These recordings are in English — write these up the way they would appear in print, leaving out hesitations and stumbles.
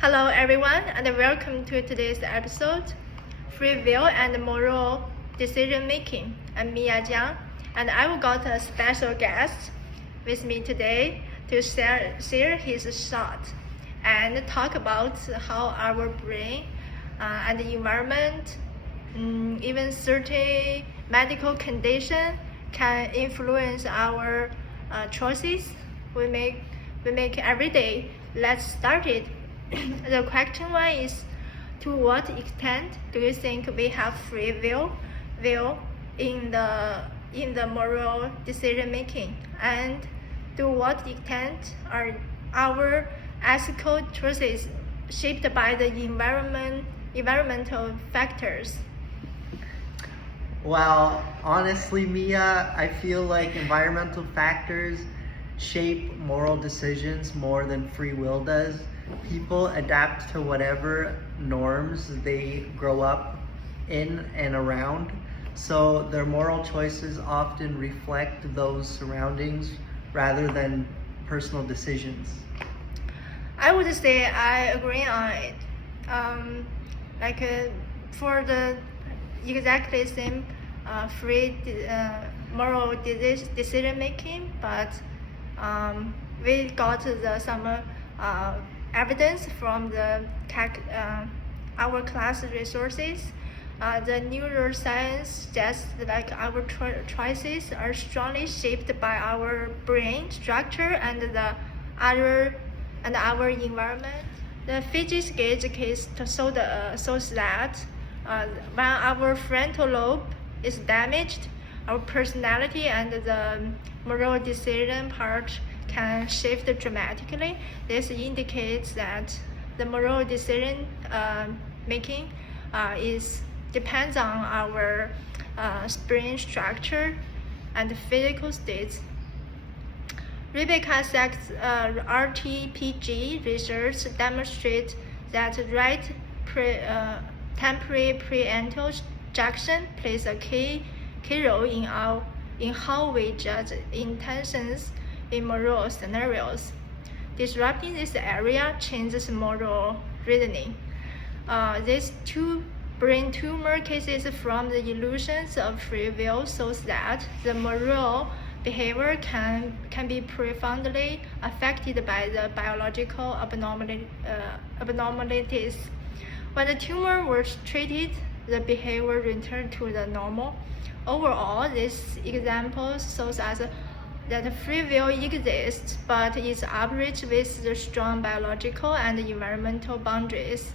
Hello everyone and welcome to today's episode, Free Will and Moral Decision Making. I'm Mia Jiang and I've got a special guest with me today to share his thoughts and talk about how our brain and the environment, even certain medical condition can influence our choices we make every day. Let's start it. The question one is, to what extent do you think we have free will in the moral decision making, and to what extent are our ethical choices shaped by the environmental factors? Well, honestly, Mia, I feel like environmental factors shape moral decisions more than free will does. People adapt to whatever norms they grow up in and around, so their moral choices often reflect those surroundings rather than personal decisions. I would say I agree on it. Like for the exactly same moral decision making, but we got some evidence from our class resources. The neuroscience suggests like our choices are strongly shaped by our brain structure and our environment. The physics gauge case shows that when our frontal lobe is damaged, our personality and the moral decision part can shift dramatically. This indicates that the moral decision making depends on our brain structure and physical states. Rebecca Sachs' RTPG research demonstrates that right temporary preanal junction plays a key role in how we judge intentions in moral scenarios. Disrupting this area changes moral reasoning. These two brain tumor cases from the illusions of free will shows that the moral behavior can be profoundly affected by the biological abnormalities. When the tumor was treated, the behavior returned to the normal. Overall, this example shows us that free will exists, but is abridged with the strong biological and environmental boundaries.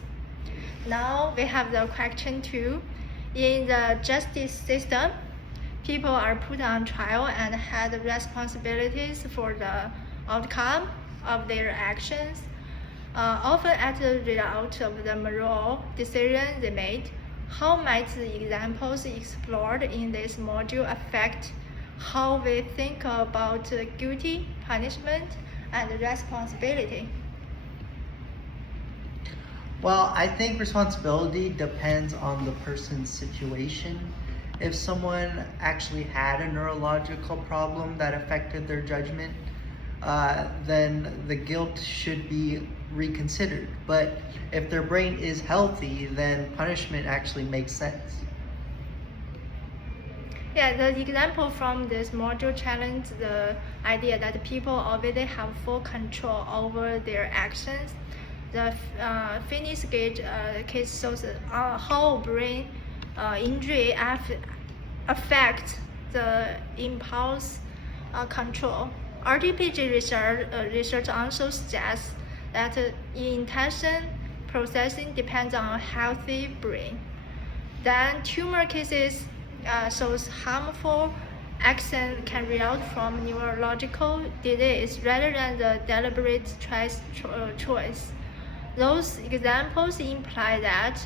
Now we have the question 2. In the justice system, people are put on trial and have responsibilities for the outcome of their actions, often as a result of the moral decisions they made. How might the examples explored in this module affect how we think about guilty, punishment, and responsibility? Well, I think responsibility depends on the person's situation. If someone actually had a neurological problem that affected their judgment, then the guilt should be reconsidered. But if their brain is healthy, then punishment actually makes sense. Yeah, the example from this module challenged the idea that people already have full control over their actions. The Phoenix Gage case shows how brain injury affects the impulse control. RTPG research also suggests that intention processing depends on a healthy brain. Then tumor cases shows harmful action can result from neurological disease rather than the deliberate choice. Those examples imply that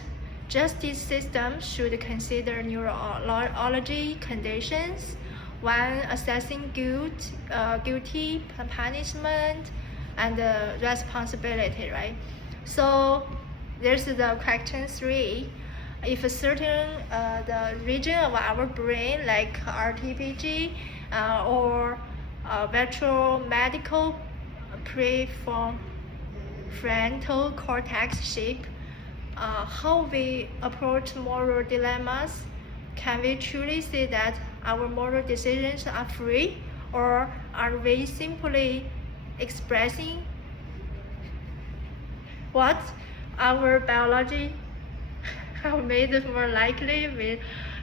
justice systems should consider neurology conditions when assessing guilty, punishment, and responsibility, right? So there's the question 3. If a certain the region of our brain, like RTPG or virtual medical preform frontal cortex shape how we approach moral dilemmas. Can we truly say that our moral decisions are free, or are we simply expressing what our biology have made more likely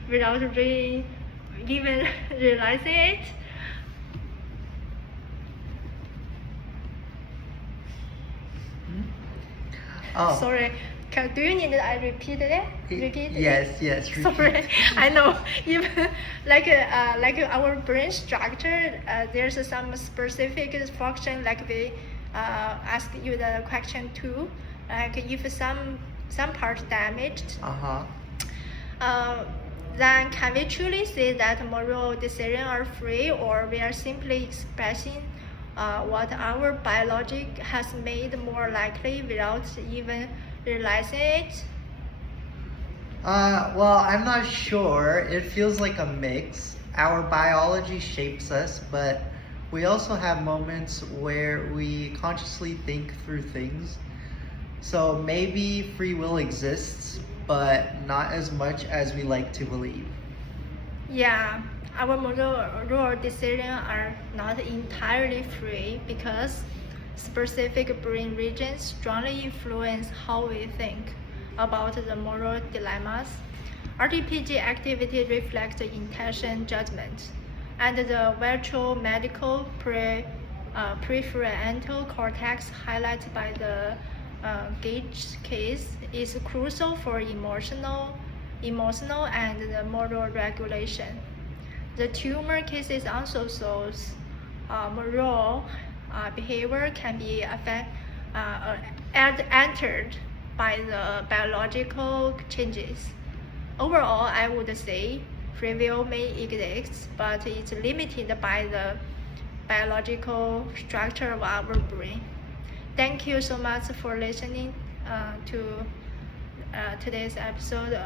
without really even realizing it? Oh. Sorry. Do you need I repeat it? Yes, yes. Sorry, I know. Even like our brain structure, there's some specific function. Like we ask you the question too. Like if some part damaged, then can we truly say that moral decisions are free, or we are simply expressing what our biology has made more likely without even realizing it? Well, I'm not sure. It feels like a mix. Our biology shapes us, but we also have moments where we consciously think through things. So maybe free will exists, but not as much as we like to believe. Yeah, our moral decisions are not entirely free because specific brain regions strongly influence how we think about the moral dilemmas. RTPG activity reflects intention judgment, and the ventral medial prefrontal cortex highlighted by the Gage case is crucial for emotional and the moral regulation. The tumor cases also shows moral behavior can be entered by the biological changes. Overall, I would say free will may exist, but it's limited by the biological structure of our brain. Thank you so much for listening to today's episode.